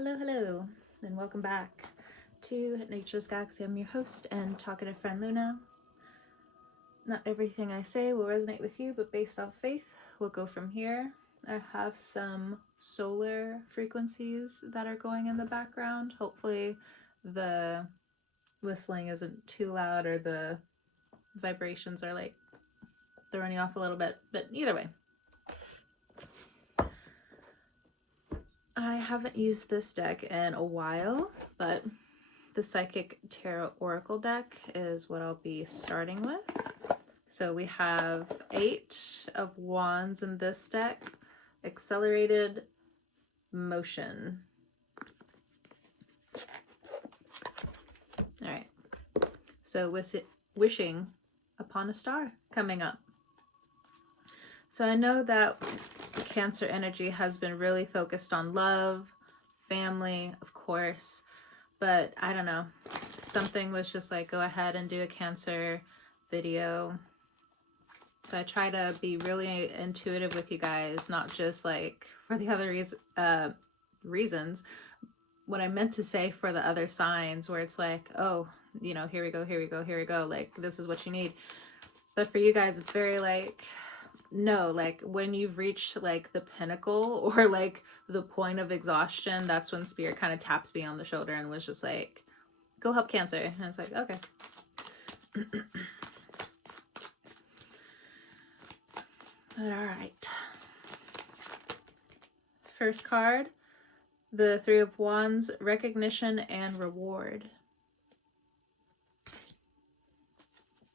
Hello, and welcome back to Nature's Galaxy. I'm your host and talkative friend Luna. Not everything I say will resonate with you, but based off faith, we'll go from here. I have some solar frequencies that are going in the background. Hopefully, the whistling isn't too loud or the vibrations are like throwing you off a little bit, but either way. I haven't used this deck in a while, but the Psychic Tarot Oracle deck is what I'll be starting with. So we have 8 of Wands in this deck. Accelerated motion. All right. So wishing upon a star coming up. So I know that Cancer energy has been really focused on love, family, of course, but I don't know. Something was just like, go ahead and do a Cancer video. So I try to be really intuitive with you guys, not just like for the other reasons. What I meant to say for the other signs where it's like, oh, you know, here we go. Like, this is what you need. But for you guys, it's very like, no, like when you've reached like the pinnacle or like the point of exhaustion, that's when Spirit kind of taps me on the shoulder and was just like, go help Cancer. And it's like, okay. But all right. First card, the Three of Wands, recognition and reward.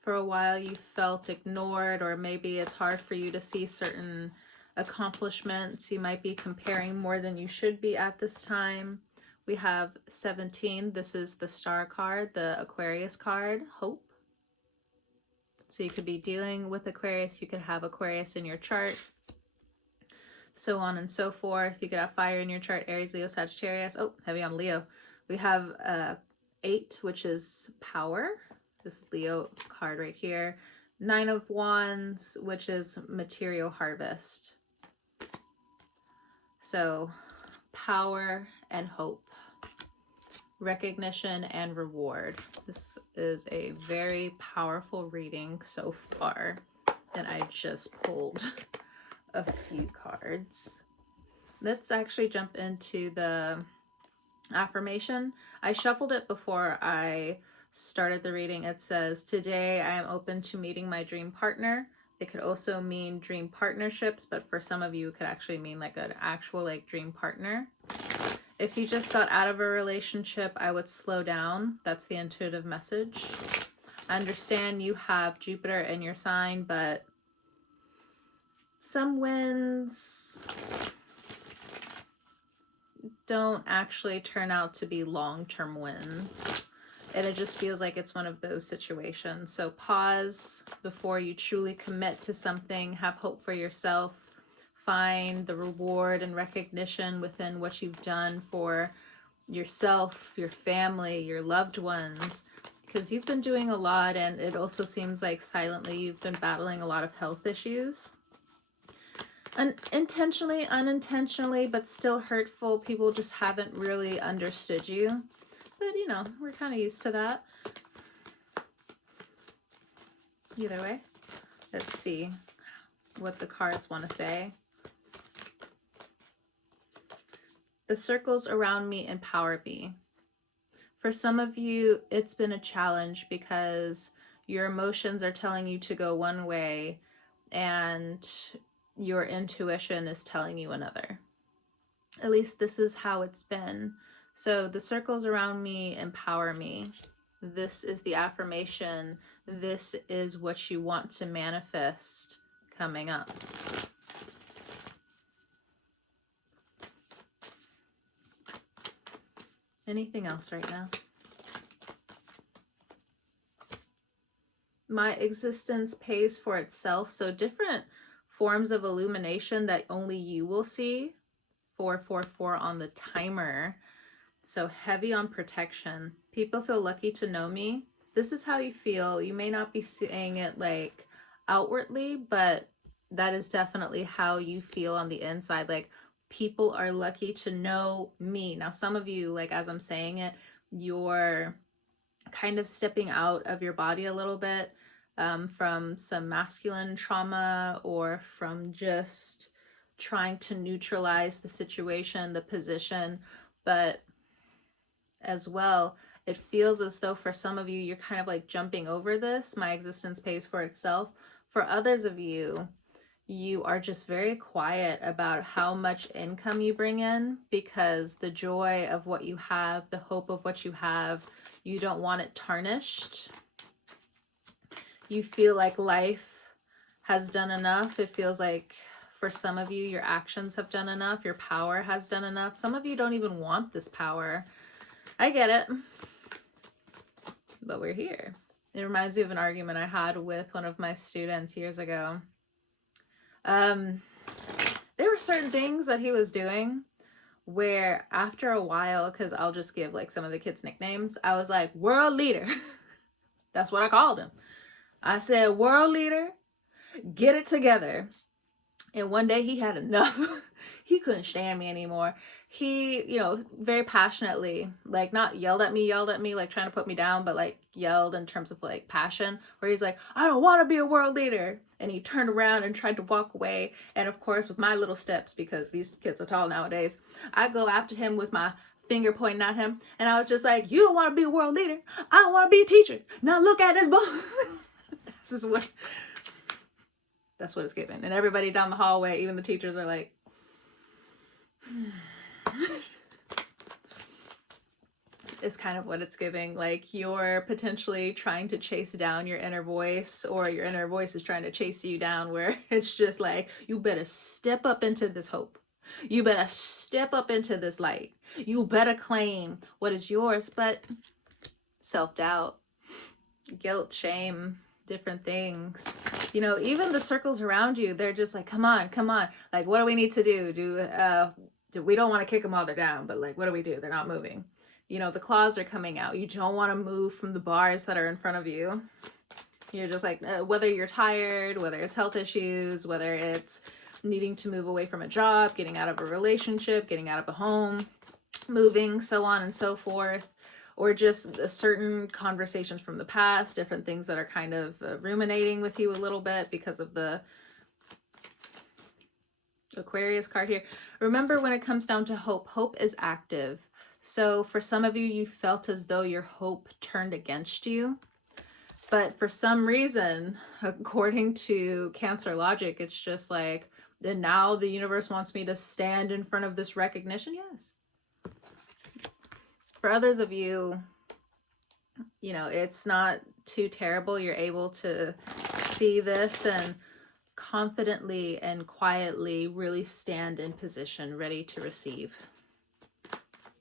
For a while you felt ignored, or maybe it's hard for you to see certain accomplishments. You might be comparing more than you should be at this time. We have 17. This is the Star card, the Aquarius card, hope. So you could be dealing with Aquarius. You could have Aquarius in your chart. So on and so forth. You could have fire in your chart, Aries, Leo, Sagittarius. Oh, heavy on Leo. We have 8, which is power. This is Leo card right here. 9 of Wands, which is material harvest. So power and hope. Recognition and reward. This is a very powerful reading so far. And I just pulled a few cards. Let's actually jump into the affirmation. I shuffled it before I started the reading. It says, today I am open to meeting my dream partner. It could also mean dream partnerships, but for some of you it could actually mean like an actual like dream partner. If you just got out of a relationship, I would slow down. That's the intuitive message. I understand you have Jupiter in your sign, but some wins don't actually turn out to be long-term wins. And it just feels like it's one of those situations. So pause before you truly commit to something. Have hope for yourself. Find the reward and recognition within what you've done for yourself, your family, your loved ones. Because you've been doing a lot, and it also seems like silently you've been battling a lot of health issues. Intentionally, unintentionally, but still hurtful. People just haven't really understood you. But, you know, we're kind of used to that. Either way, let's see what the cards want to say. The circles around me empower me. For some of you, it's been a challenge because your emotions are telling you to go one way and your intuition is telling you another. At least this is how it's been. So the circles around me empower me. This is the affirmation. This is what you want to manifest coming up. Anything else right now? My existence pays for itself. So different forms of illumination that only you will see. 444 on the timer. So heavy on protection. People feel lucky to know me. This is how you feel. You may not be saying it like outwardly, but that is definitely how you feel on the inside. Like, people are lucky to know me. Now, some of you, like as I'm saying it, you're kind of stepping out of your body a little bit, from some masculine trauma, or from just trying to neutralize the situation, the position. But as well, it feels as though for some of you, you're kind of like jumping over this. My existence pays for itself. For others of you, you are just very quiet about how much income you bring in, because the joy of what you have, the hope of what you have, you don't want it tarnished. You feel like life has done enough. It feels like for some of you, your actions have done enough. Your power has done enough. Some of you don't even want this power. I get it, but we're here. It reminds me of an argument I had with one of my students years ago. There were certain things that he was doing where after a while, because I'll just give like some of the kids' nicknames, I was like, world leader. That's what I called him. I said, world leader, get it together. And one day he had enough. He couldn't stand me anymore. He, you know, very passionately, like not yelled at me, like trying to put me down, but like yelled in terms of like passion, where he's like, I don't want to be a world leader. And he turned around and tried to walk away. And of course, with my little steps, because these kids are tall nowadays, I go after him with my finger pointing at him. And I was just like, you don't want to be a world leader. I don't want to be a teacher. Now look at this both. That's what it's given. And everybody down the hallway, even the teachers, are like, is kind of what it's giving. Like you're potentially trying to chase down your inner voice, or your inner voice is trying to chase you down, where it's just like, you better step up into this hope. You better step up into this light. You better claim what is yours. But self-doubt, guilt, shame, different things, you know, even the circles around you, they're just like, come on, like, what do we need to do? We don't want to kick them while they're down, but like, what do we do? They're not moving. You know, the claws are coming out. You don't want to move from the bars that are in front of you. You're just like, whether you're tired, whether it's health issues, whether it's needing to move away from a job, getting out of a relationship, getting out of a home, moving, so on and so forth, or just certain conversations from the past, different things that are kind of ruminating with you a little bit because of the Aquarius card here. Remember, when it comes down to hope, hope is active. So for some of you, you felt as though your hope turned against you. But for some reason, according to Cancer logic, it's just like, and now the universe wants me to stand in front of this recognition. Yes. For others of you, you know, it's not too terrible. You're able to see this and confidently and quietly really stand in position, ready to receive.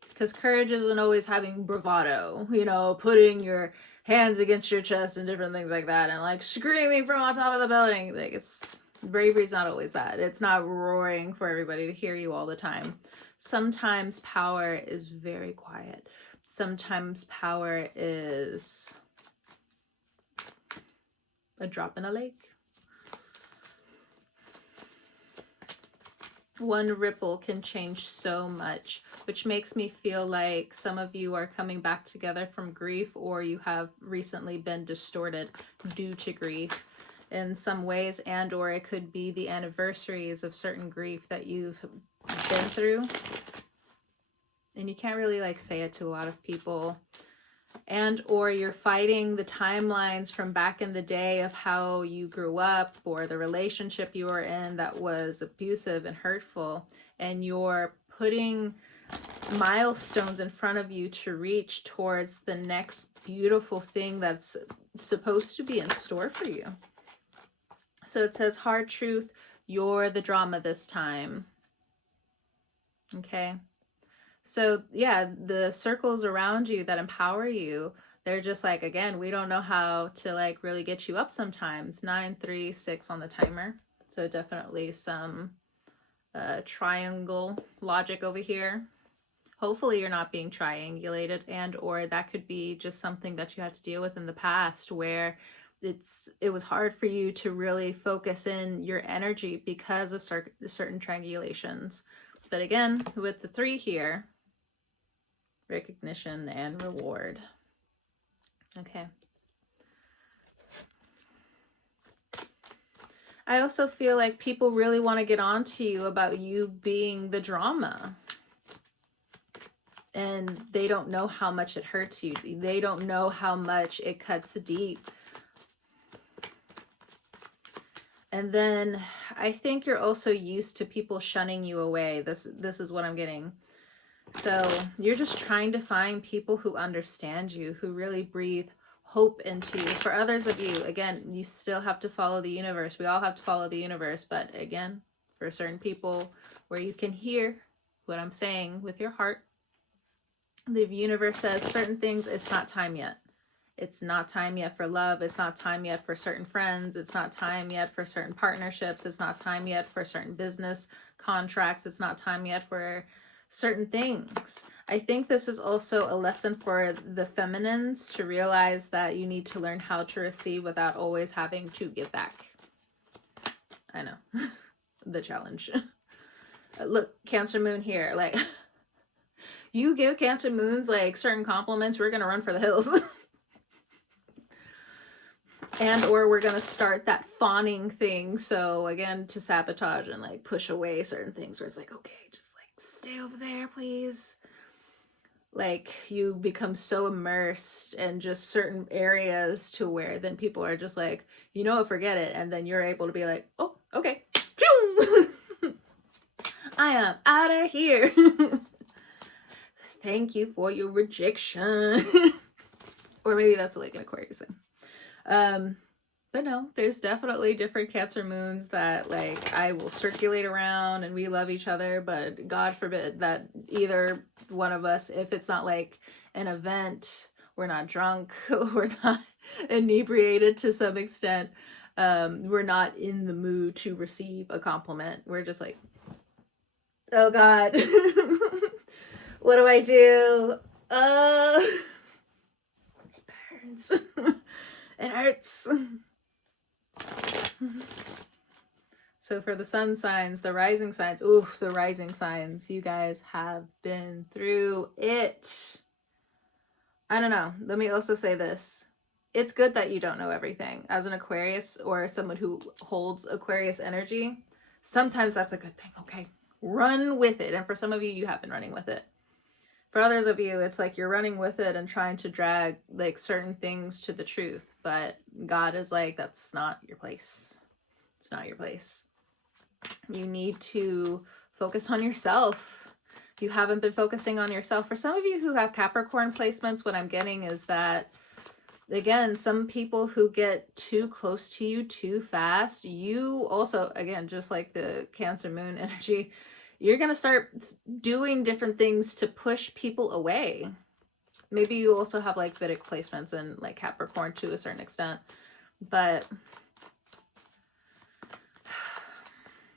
Because courage isn't always having bravado, you know, putting your hands against your chest and different things like that, and like screaming from on top of the building. Like, it's bravery's not always that. It's not roaring for everybody to hear you all the time. Sometimes power is very quiet. Sometimes power is a drop in a lake. One ripple can change so much, which makes me feel like some of you are coming back together from grief, or you have recently been distorted due to grief in some ways, and or it could be the anniversaries of certain grief that you've been through. And you can't really like say it to a lot of people. And or you're fighting the timelines from back in the day of how you grew up, or the relationship you were in that was abusive and hurtful, and you're putting milestones in front of you to reach towards the next beautiful thing that's supposed to be in store for you. So it says, hard truth, you're the drama this time. Okay. So yeah, the circles around you that empower you, they're just like, again, we don't know how to like really get you up sometimes. 9, 3, 6 on the timer. So definitely some triangle logic over here. Hopefully you're not being triangulated, and or that could be just something that you had to deal with in the past, where it was hard for you to really focus in your energy because of certain triangulations. But again, with the 3 here, recognition and reward. Okay. I also feel like people really want to get on to you about you being the drama. And they don't know how much it hurts you. They don't know how much it cuts deep. And then I think you're also used to people shunning you away. This is what I'm getting. So you're just trying to find people who understand you, who really breathe hope into you. For others of you, again, you still have to follow the universe. We all have to follow the universe. But again, for certain people where you can hear what I'm saying with your heart, the universe says certain things, it's not time yet. It's not time yet for love. It's not time yet for certain friends. It's not time yet for certain partnerships. It's not time yet for certain business contracts. It's not time yet for certain things. I think this is also a lesson for the feminines to realize that you need to learn how to receive without always having to give back. I know. The challenge. Look, Cancer Moon here. Like, you give Cancer Moons like certain compliments, we're gonna run for the hills. And or we're gonna start that fawning thing, so again, to sabotage and like push away certain things where it's like, okay, just like stay over there, please. Like, you become so immersed in just certain areas to where then people are just like, you know what, forget it. And then you're able to be like, oh, okay. I am out of here. Thank you for your rejection. Or maybe that's like an Aquarius thing. But no, there's definitely different Cancer moons that like I will circulate around and we love each other, but God forbid that either one of us, if it's not like an event, we're not drunk, we're not inebriated to some extent, we're not in the mood to receive a compliment. We're just like, oh God, what do I do? It burns. It hurts. So for the sun signs, the rising signs, ooh, the rising signs, you guys have been through it. I don't know. Let me also say this. It's good that you don't know everything. As an Aquarius or someone who holds Aquarius energy, sometimes that's a good thing, okay? Run with it. And for some of you, you have been running with it. For others of you, it's like you're running with it and trying to drag like certain things to the truth. But God is like, that's not your place. It's not your place. You need to focus on yourself. You haven't been focusing on yourself. For some of you who have Capricorn placements, what I'm getting is that, again, some people who get too close to you too fast, you also, again, just like the Cancer moon energy, you're going to start doing different things to push people away. Maybe you also have like Vedic placements and like Capricorn to a certain extent, but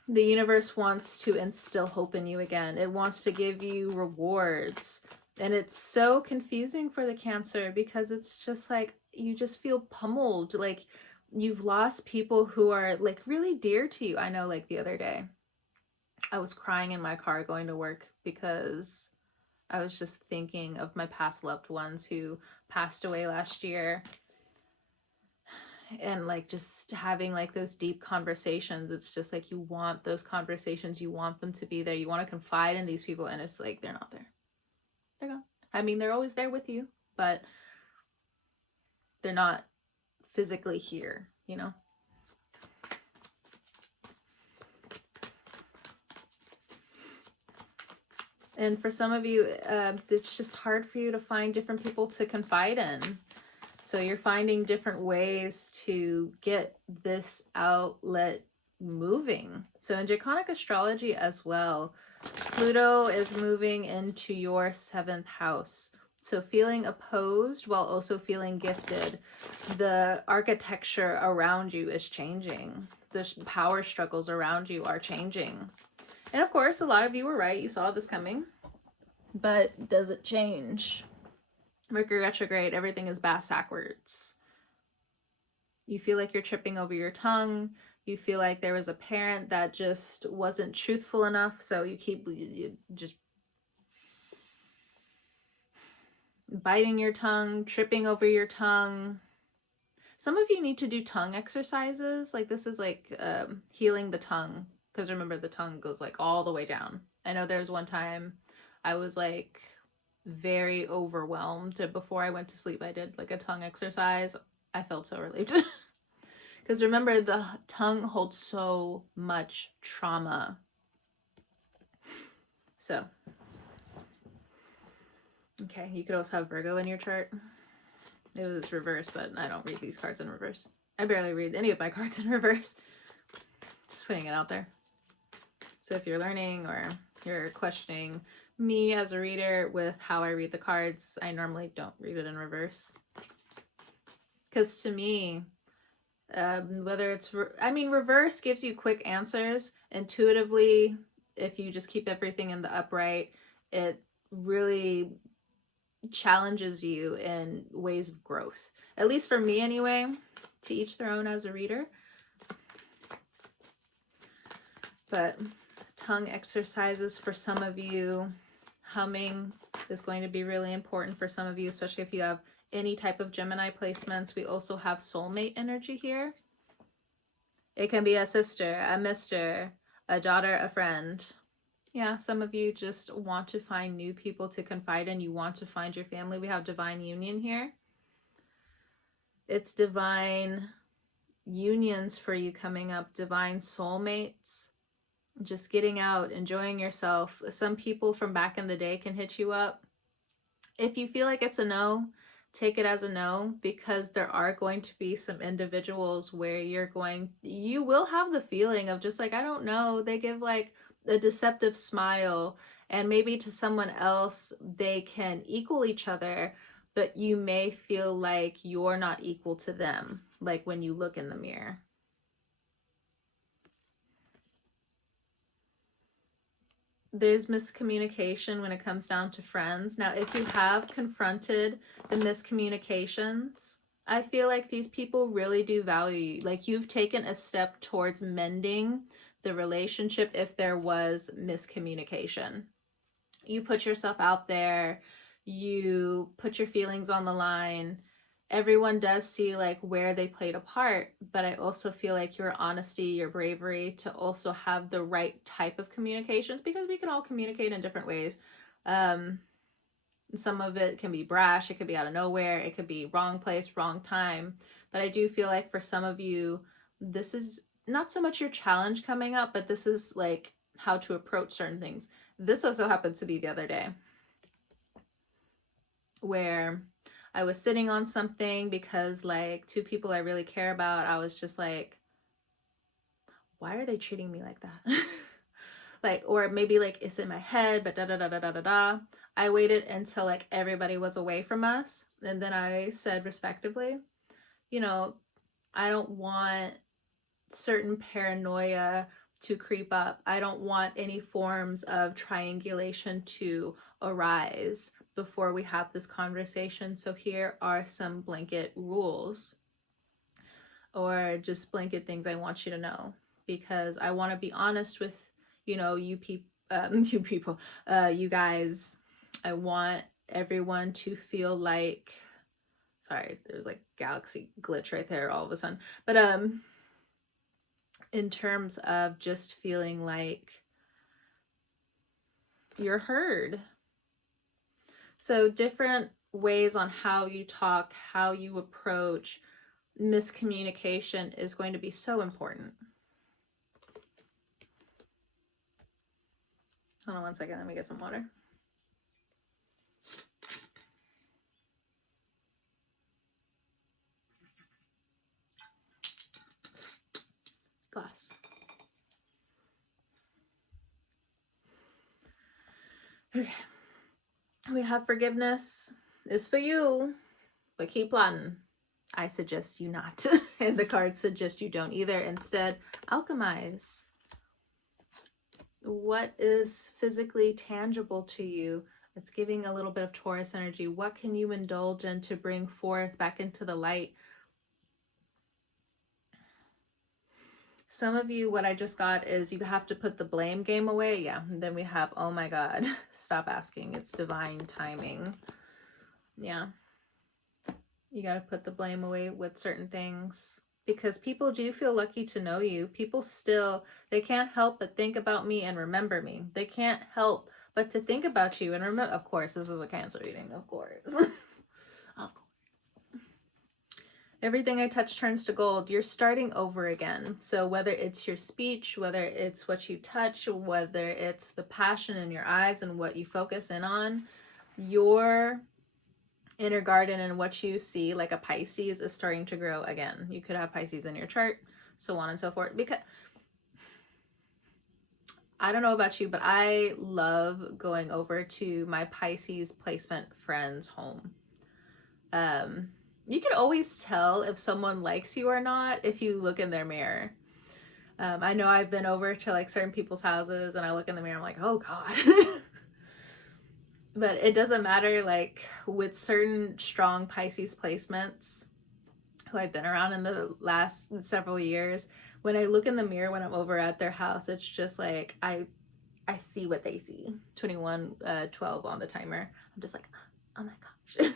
the universe wants to instill hope in you again. It wants to give you rewards. And it's so confusing for the Cancer because it's just like, you just feel pummeled. Like you've lost people who are like really dear to you. I know, like the other day, I was crying in my car going to work because I was just thinking of my past loved ones who passed away last year. And like just having like those deep conversations, it's just like you want those conversations, you want them to be there, you want to confide in these people, and it's like they're not there. They're gone. I mean, they're always there with you, but they're not physically here, you know? And for some of you, it's just hard for you to find different people to confide in. So you're finding different ways to get this outlet moving. So in Draconic astrology as well, Pluto is moving into your 7th house. So feeling opposed while also feeling gifted. The architecture around you is changing. The power struggles around you are changing. And of course, a lot of you were right. You saw this coming. But does it change? Mercury retrograde, everything is backwards. You feel like you're tripping over your tongue. You feel like there was a parent that just wasn't truthful enough, so you just biting your tongue, tripping over your tongue. Some of you need to do tongue exercises. Like this is like healing the tongue, because remember the tongue goes like all the way down. I know there was one time I was like very overwhelmed. Before I went to sleep, I did like a tongue exercise. I felt so relieved. Because remember, the tongue holds so much trauma. So, okay, you could also have Virgo in your chart. It was reversed, but I don't read these cards in reverse. I barely read any of my cards in reverse. Just putting it out there. So if you're learning or you're questioning me as a reader with how I read the cards, I normally don't read it in reverse. Because to me, whether it's, reverse gives you quick answers. Intuitively, if you just keep everything in the upright, it really challenges you in ways of growth. At least for me anyway, to each their own as a reader. But tongue exercises for some of you, humming is going to be really important for some of you, especially if you have any type of Gemini placements. We also have soulmate energy here. It can be a sister, a mister, a daughter, a friend. Yeah, some of you just want to find new people to confide in. You want to find your family. We have divine union here. It's divine unions for you coming up, divine soulmates. Just getting out, enjoying yourself. Some people from back in the day can hit you up. If you feel like it's a no, take it as a no, because there are going to be some individuals where you will have the feeling of just like, I don't know, they give like a deceptive smile, and maybe to someone else they can equal each other, but you may feel like you're not equal to them, like when you look in the mirror. There's miscommunication when it comes down to friends. Now, if you have confronted the miscommunications, I feel like these people really do value you. Like you've taken a step towards mending the relationship if there was miscommunication. You put yourself out there, you put your feelings on the line. Everyone does see like where they played a part, but I also feel like your honesty, your bravery to also have the right type of communications, because we can all communicate in different ways. Some of it can be brash, it could be out of nowhere, it could be wrong place, wrong time. But I do feel like for some of you, this is not so much your challenge coming up, but this is like how to approach certain things. This also happened to be the other day where I was sitting on something because like two people I really care about, I was just like, why are they treating me like that? Like, or maybe like it's in my head, but da da da da da da da. I waited until like everybody was away from us, and then I said respectively, you know, I don't want certain paranoia to creep up. I don't want any forms of triangulation to arise before we have this conversation. So here are some blanket rules, or just blanket things I want you to know, because I want to be honest with, you guys. I want everyone to feel like, sorry, there's like galaxy glitch right there all of a sudden. But in terms of just feeling like you're heard. So different ways on how you talk, how you approach miscommunication is going to be so important. Hold on one second, let me get some water. Glass. Okay. We have forgiveness is for you, but keep plotting. I suggest you not. And the cards suggest you don't either. Instead, alchemize. What is physically tangible to you? It's giving a little bit of Taurus energy. What can you indulge in to bring forth back into the light? Some of you, what I just got is you have to put the blame game away. Yeah. And then we have, oh my God, stop asking. It's divine timing. Yeah. You got to put the blame away with certain things, because people do feel lucky to know you. People still, they can't help but think about me and remember me. They can't help but to think about you and remember. Of course, this is a Cancer reading. Of course. Of course. Everything I touch turns to gold. You're starting over again. So whether it's your speech, whether it's what you touch, whether it's the passion in your eyes and what you focus in on, your inner garden and what you see, like a Pisces, is starting to grow again. You could have Pisces in your chart, so on and so forth. Because I don't know about you, but I love going over to my Pisces placement friend's home. You can always tell if someone likes you or not if you look in their mirror. I know I've been over to like certain people's houses and I look in the mirror, I'm like, oh God. But it doesn't matter, like with certain strong Pisces placements who I've been around in the last several years, when I look in the mirror when I'm over at their house, it's just like I see what they see. 21:12 on the timer. I'm just like, oh my gosh.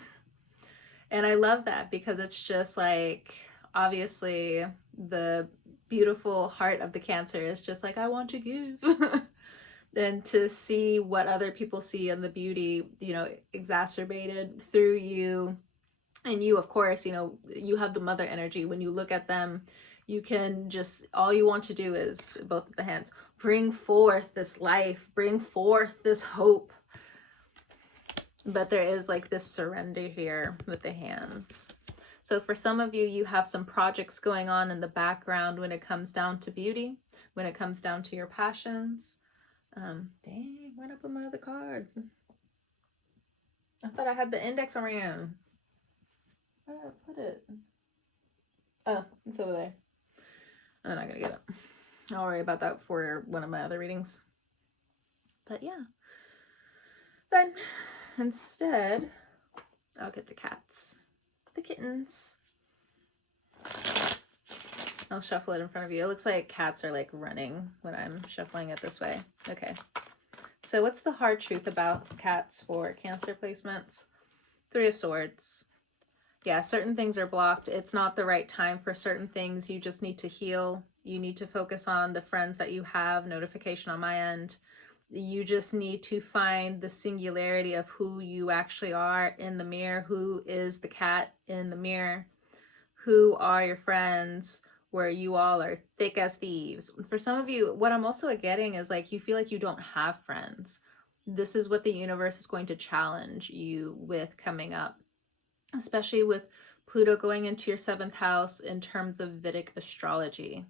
And I love that because it's just like, obviously the beautiful heart of the Cancer is just like, I want to give. And to see what other people see and the beauty, you know, exacerbated through you. And you, of course, you know, you have the mother energy. When you look at them, you can just, all you want to do is, both of the hands, bring forth this life, bring forth this hope. But there is like this surrender here with the hands. So for some of you, you have some projects going on in the background when it comes down to beauty, when it comes down to your passions. Dang, where'd I put my other cards? I thought I had the index around. Where did I put it? Oh, it's over there. I'm not gonna get it. I'll worry about that for one of my other readings. But yeah. But instead, I'll get the cats. The kittens. I'll shuffle it in front of you. It looks like cats are like running when I'm shuffling it this way. Okay. So what's the hard truth about cats for Cancer placements? 3 of Swords. Yeah, certain things are blocked. It's not the right time for certain things. You just need to heal. You need to focus on the friends that you have. Notification on my end. You just need to find the singularity of who you actually are in the mirror. Who is the cat in the mirror? Who are your friends where you all are thick as thieves? For some of you, what I'm also getting is like you feel like you don't have friends. This is what the universe is going to challenge you with coming up, especially with Pluto going into your 7th house in terms of Vedic astrology.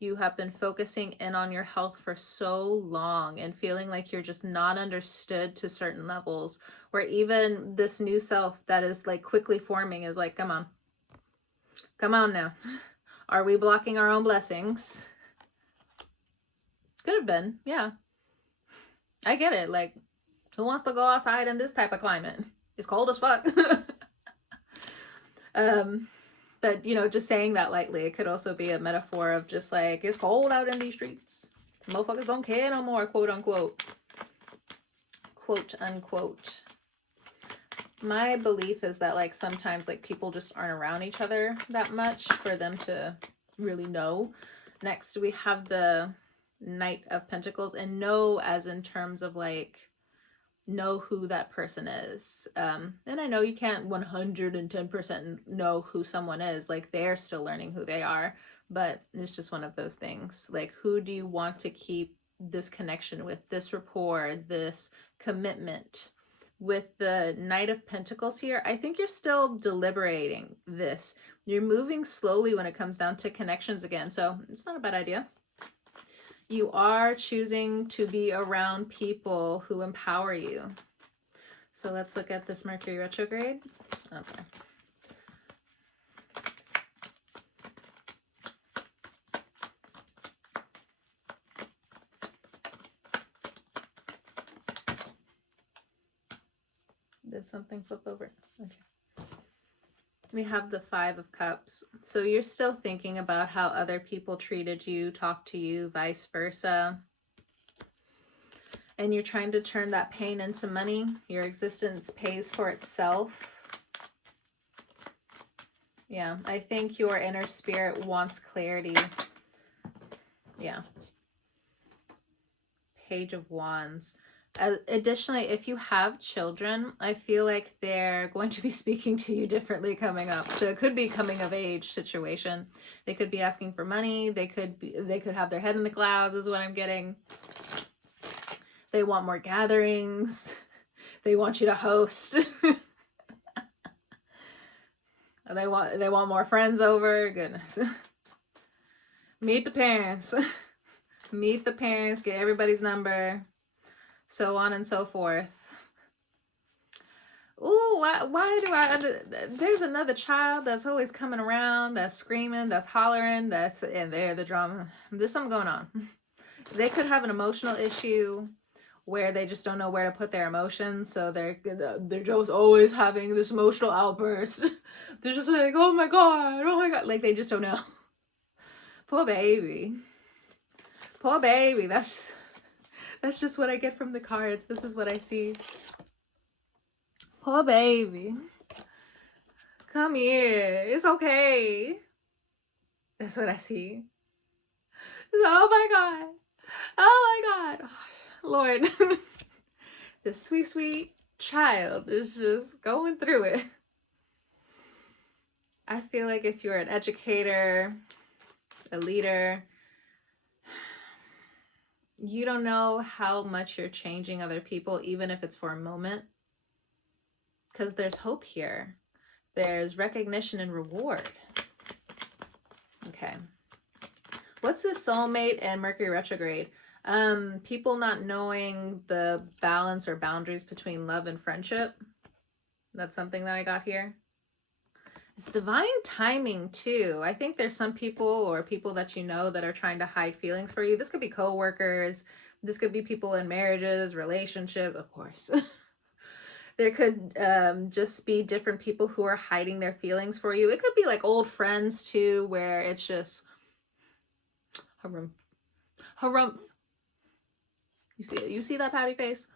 You have been focusing in on your health for so long and feeling like you're just not understood to certain levels, where even this new self that is like quickly forming is like, come on now. Are we blocking our own blessings? Could have been, yeah. I get it. Like, who wants to go outside in this type of climate? It's cold as fuck. But, you know, just saying that lightly, it could also be a metaphor of just like, it's cold out in these streets. Motherfuckers don't care no more, quote unquote. Quote unquote. My belief is that like sometimes like people just aren't around each other that much for them to really know. Next, we have the Knight of Pentacles, and know as in terms of like, know who that person is. And I know you can't 110% know who someone is, like they're still learning who they are, but it's just one of those things. Like, who do you want to keep this connection with, this rapport, this commitment? With the Knight of Pentacles here, I think you're still deliberating this. You're moving slowly when it comes down to connections again, so it's not a bad idea. You are choosing to be around people who empower you. So let's look at this Mercury retrograde. Okay. Did something flip over? Okay. We have the Five of Cups. So you're still thinking about how other people treated you, talked to you, vice versa. And you're trying to turn that pain into money. Your existence pays for itself. Yeah, I think your inner spirit wants clarity. Yeah. Page of Wands. Additionally, if you have children, I feel like they're going to be speaking to you differently coming up. So it could be coming of age situation. They could be asking for money. They could have their head in the clouds is what I'm getting. They want more gatherings. They want you to host. They want more friends over. Goodness. Meet the parents. Meet the parents, get everybody's number, so on and so forth. Ooh, why do there's another child that's always coming around, that's screaming, that's hollering, and they're the drama. There's something going on. They could have an emotional issue where they just don't know where to put their emotions, so they're just always having this emotional outburst. They're just like, oh my god, like they just don't know. Poor baby. Poor baby. That's just what I get from the cards. This is what I see. Poor baby. Come here. It's okay. That's what I see. So, oh my god. Oh my god. Lord. This sweet, sweet child is just going through it. I feel like if you're an educator, a leader, you don't know how much you're changing other people, even if it's for a moment. Because there's hope here. There's recognition and reward. Okay. What's the soulmate and Mercury retrograde? People not knowing the balance or boundaries between love and friendship. That's something that I got here. It's divine timing too. I think there's some people or people that you know that are trying to hide feelings for you. This could be co-workers. This could be people in marriages, relationship, of course. There could just be different people who are hiding their feelings for you. It could be like old friends too, where it's just harumph. You see it? You see that patty face?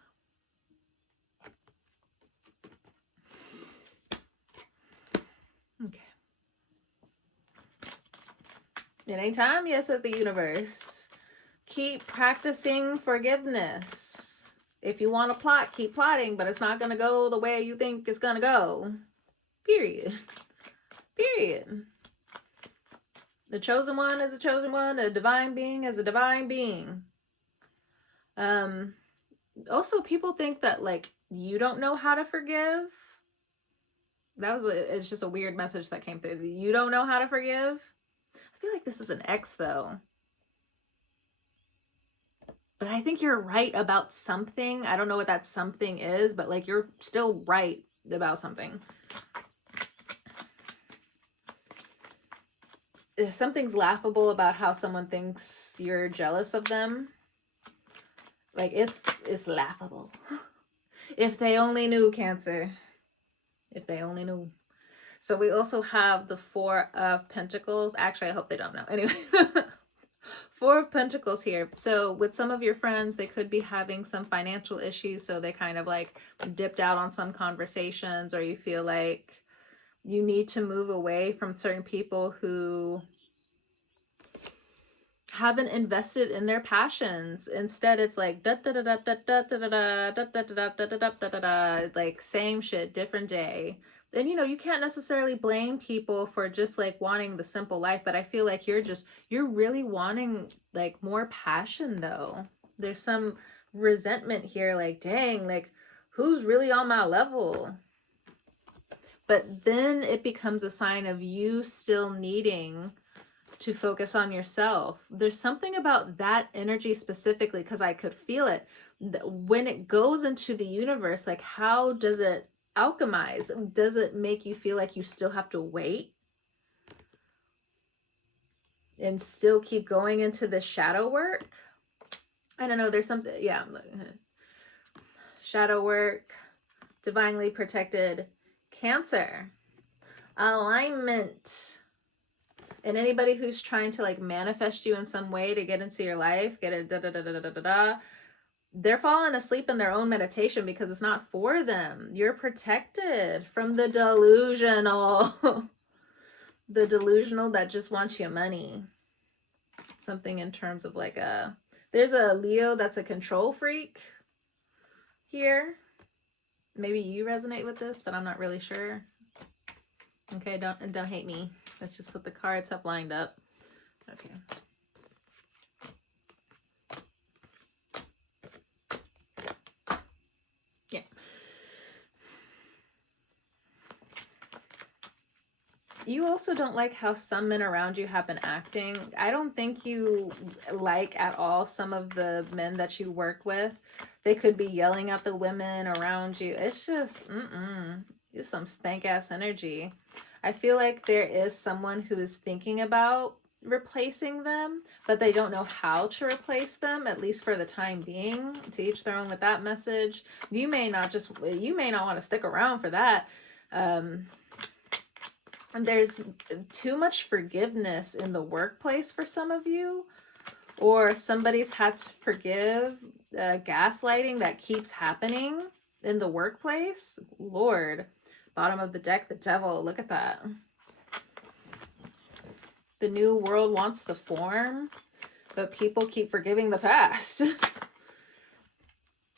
Okay. It ain't time yet, said the universe. Keep practicing forgiveness. If you want to plot, keep plotting, but it's not going to go the way you think it's going to go. Period. Period. The chosen one is a chosen one. A divine being is a divine being. Also, people think that, like, you don't know how to forgive. It's just a weird message that came through. You don't know how to forgive. I feel like this is an ex, though. But I think you're right about something. I don't know what that something is, but like you're still right about something. If something's laughable about how someone thinks you're jealous of them, like it's laughable. If they only knew, Cancer. If they only knew. So we also have the Four of Pentacles. Actually, I hope they don't know. Anyway. Four of Pentacles here. So with some of your friends, they could be having some financial issues. So they kind of like dipped out on some conversations, or you feel like you need to move away from certain people who haven't invested in their passions. Instead, it's like da da da da da da da da da da da da da da da da, like same shit, different day. And you know, you can't necessarily blame people for just like wanting the simple life, but I feel like you're really wanting like more passion though. There's some resentment here, like dang, like who's really on my level? But then it becomes a sign of you still needing to focus on yourself. There's something about that energy specifically, because I could feel it when it goes into the universe. Like, how does it alchemize? Does it make you feel like you still have to wait and still keep going into the shadow work? I don't know. There's something, yeah. Shadow work, divinely protected Cancer. alignment. And anybody who's trying to like manifest you in some way to get into your life, get it they're falling asleep in their own meditation because it's not for them. You're protected from the delusional. The delusional that just wants your money. Something in terms of like there's a Leo that's a control freak here. Maybe you resonate with this, but I'm not really sure. Okay, don't hate me. That's just what the cards have lined up. Okay. Yeah. You also don't like how some men around you have been acting. I don't think you like at all some of the men that you work with. They could be yelling at the women around you. It's just, it's some stank ass energy. I feel like there is someone who is thinking about replacing them, but they don't know how to replace them, at least for the time being. To each their own with that message. You may not want to stick around for that. There's too much forgiveness in the workplace for some of you, or somebody's had to forgive gaslighting that keeps happening in the workplace. Lord, bottom of the deck, the devil. Look at that. The new world wants to form, but people keep forgiving the past.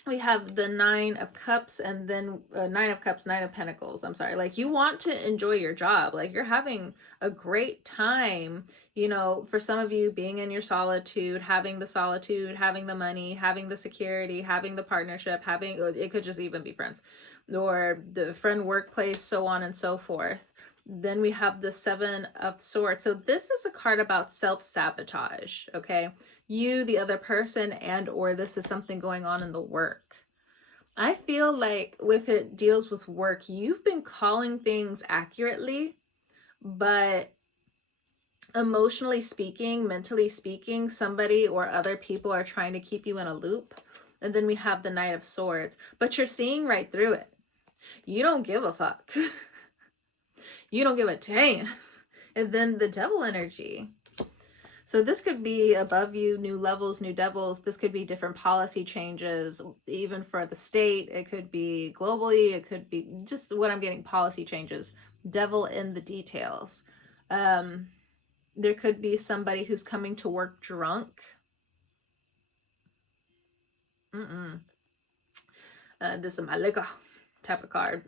We have the Nine of Cups and then Nine of Cups, Nine of Pentacles. I'm sorry. Like, you want to enjoy your job. Like, you're having a great time, you know, for some of you being in your solitude, having the money, having the security, having the partnership, it could just even be friends or the friend workplace, so on and so forth. Then we have the Seven of Swords. So this is a card about self-sabotage, okay? You, the other person, and or this is something going on in the work. I feel like if it deals with work, you've been calling things accurately, but emotionally speaking, mentally speaking, somebody or other people are trying to keep you in a loop. And then we have the Knight of Swords, but you're seeing right through it. You don't give a fuck. You don't give a damn. And then the Devil energy. So this could be above you, new levels, new devils. This could be different policy changes, even for the state. It could be globally. It could be just what I'm getting, policy changes. Devil in the details. There could be somebody who's coming to work drunk. This is my liquor type of card.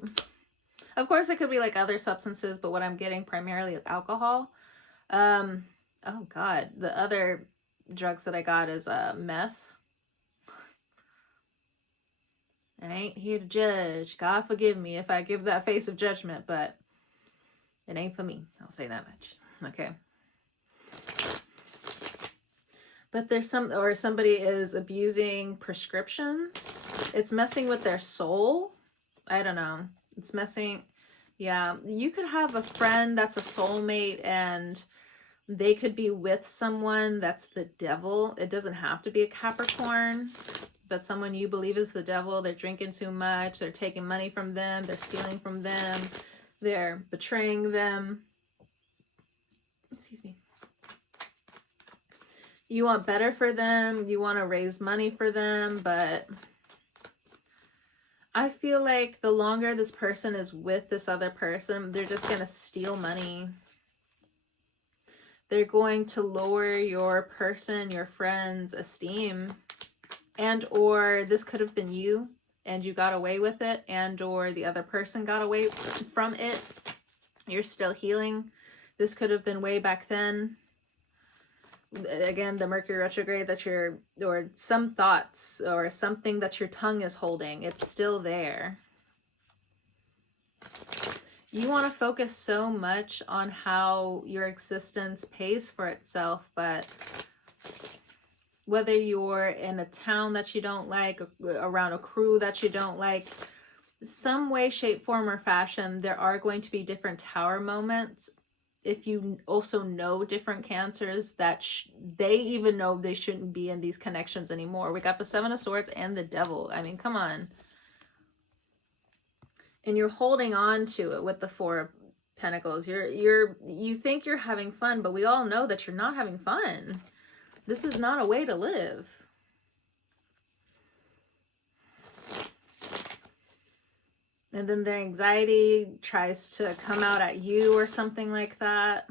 Of course, it could be like other substances, but what I'm getting primarily is alcohol. Oh God, the other drugs that I got is meth. I ain't here to judge. God forgive me if I give that face of judgment, but it ain't for me. I'll say that much. Okay. But there's somebody is abusing prescriptions. It's messing with their soul. I don't know. It's messing. Yeah. You could have a friend that's a soulmate and they could be with someone that's the devil. It doesn't have to be a Capricorn, but someone you believe is the devil. They're drinking too much. They're taking money from them. They're stealing from them. They're betraying them. Excuse me. You want better for them. You want to raise money for them, but I feel like the longer this person is with this other person, they're just going to steal money. They're going to lower your person, your friend's esteem. And or this could have been you and you got away with it, and or the other person got away from it. You're still healing. This could have been way back then. Again, the Mercury retrograde or some thoughts or something that your tongue is holding, it's still there. You want to focus so much on how your existence pays for itself, but whether you're in a town that you don't like, around a crew that you don't like, some way, shape, form, or fashion, there are going to be different tower moments. If you also know different Cancers that they even know they shouldn't be in these connections anymore. We got the Seven of Swords and the Devil. I mean, come on. And you're holding on to it with the Four of Pentacles. You think you're having fun, but we all know that you're not having fun. This is not a way to live. And then their anxiety tries to come out at you or something like that.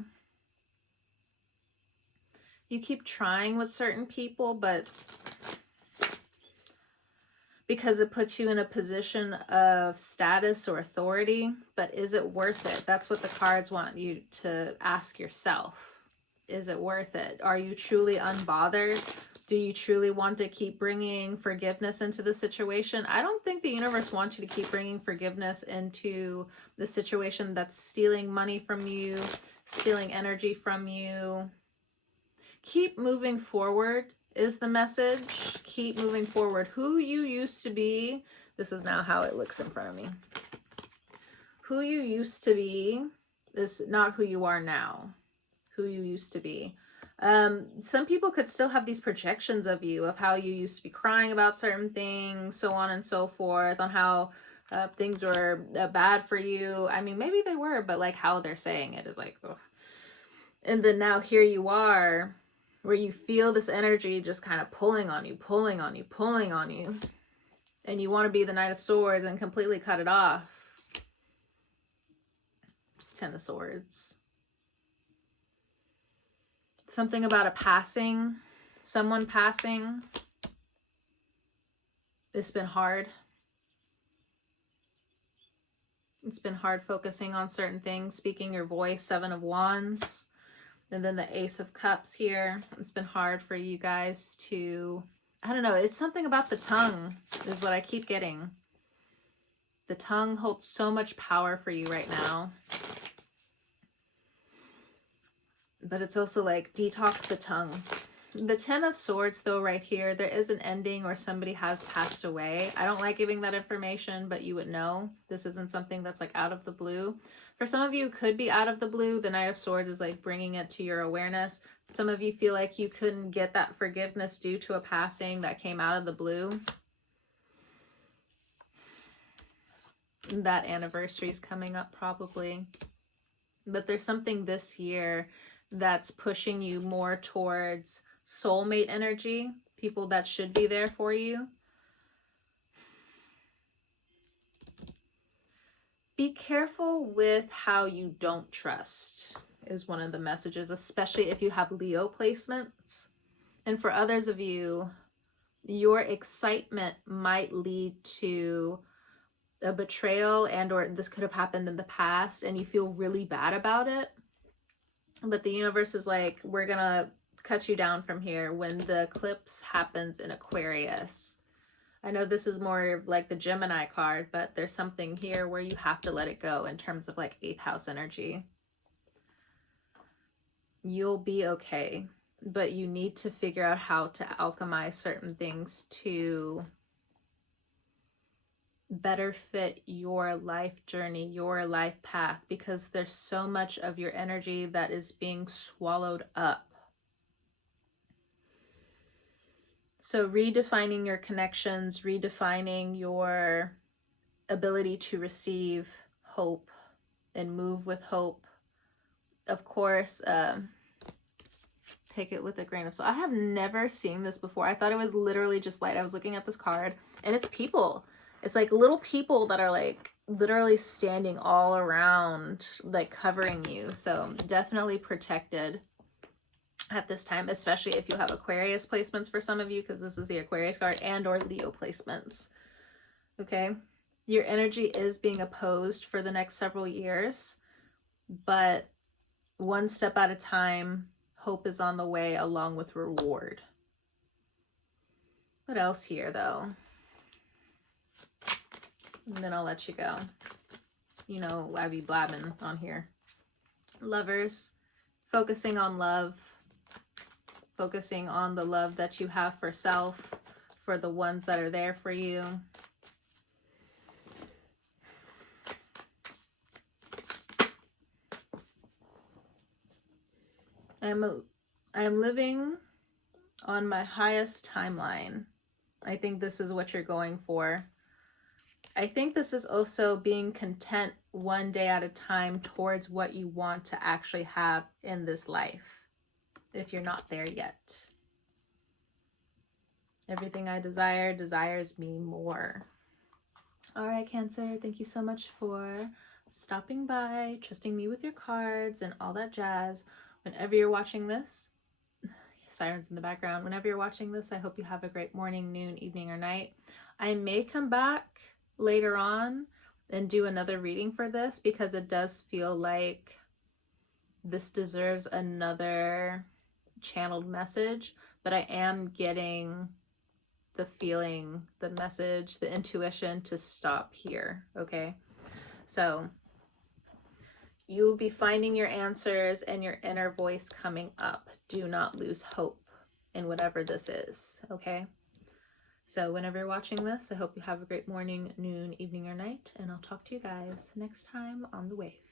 You keep trying with certain people, but because it puts you in a position of status or authority, but is it worth it? That's what the cards want you to ask yourself. Is it worth it? Are you truly unbothered? Do you truly want to keep bringing forgiveness into the situation? I don't think the universe wants you to keep bringing forgiveness into the situation that's stealing money from you, stealing energy from you. Keep moving forward is the message. Keep moving forward. Who you used to be, this is now how it looks in front of me. Who you used to be is not who you are now. Who you used to be. Some people could still have these projections of you, of how you used to be crying about certain things, so on and so forth, on how things were bad for you. I mean, maybe they were, but like how they're saying it is like, ugh. And then now here you are, where you feel this energy just kind of pulling on you, pulling on you, pulling on you. And you want to be the Knight of Swords and completely cut it off. Ten of Swords. Something about a passing, someone passing. It's been hard. It's been hard focusing on certain things, speaking your voice. Seven of Wands. And then the Ace of Cups here. It's been hard for you guys to, I don't know, it's something about the tongue is what I keep getting. The tongue holds so much power for you right now. But it's also like, detox the tongue. The Ten of Swords, though, right here, there is an ending or somebody has passed away. I don't like giving that information, but you would know. This isn't something that's like out of the blue. For some of you, it could be out of the blue. The Knight of Swords is like bringing it to your awareness. Some of you feel like you couldn't get that forgiveness due to a passing that came out of the blue. That anniversary is coming up probably. But there's something this year that's pushing you more towards soulmate energy, people that should be there for you. Be careful with how you don't trust is one of the messages, especially if you have Leo placements. And for others of you, your excitement might lead to a betrayal, and or this could have happened in the past and you feel really bad about it. But the universe is like, we're gonna cut you down from here when the eclipse happens in Aquarius. I know this is more like the Gemini card, but there's something here where you have to let it go in terms of like 8th house energy. You'll be okay, but you need to figure out how to alchemize certain things to better fit your life journey, your life path, because there's so much of your energy that is being swallowed up. So redefining your connections, redefining your ability to receive hope and move with hope. Of course, take it with a grain of salt. I have never seen this before. I thought it was literally just light. I was looking at this card and it's people. It's like little people that are like literally standing all around, like covering you. So definitely protected at this time, especially if you have Aquarius placements for some of you, because this is the Aquarius card, and or Leo placements. Okay. Your energy is being opposed for the next several years, but one step at a time, hope is on the way along with reward. What else here though? And then I'll let you go. You know, I be blabbing on here. Lovers, focusing on love. Focusing on the love that you have for self, for the ones that are there for you. I'm living on my highest timeline. I think this is what you're going for. I think this is also being content one day at a time towards what you want to actually have in this life, if you're not there yet. Everything I desire desires me more. All right, Cancer, thank you so much for stopping by, trusting me with your cards and all that jazz. Whenever you're watching this, sirens in the background, whenever you're watching this, I hope you have a great morning, noon, evening, or night. I may come back later on and do another reading for this because it does feel like this deserves another channeled message, but I am getting the feeling, the message, the intuition to stop here, okay? So you will be finding your answers and your inner voice coming up. Do not lose hope in whatever this is, okay? So whenever you're watching this, I hope you have a great morning, noon, evening, or night, and I'll talk to you guys next time on The Wave.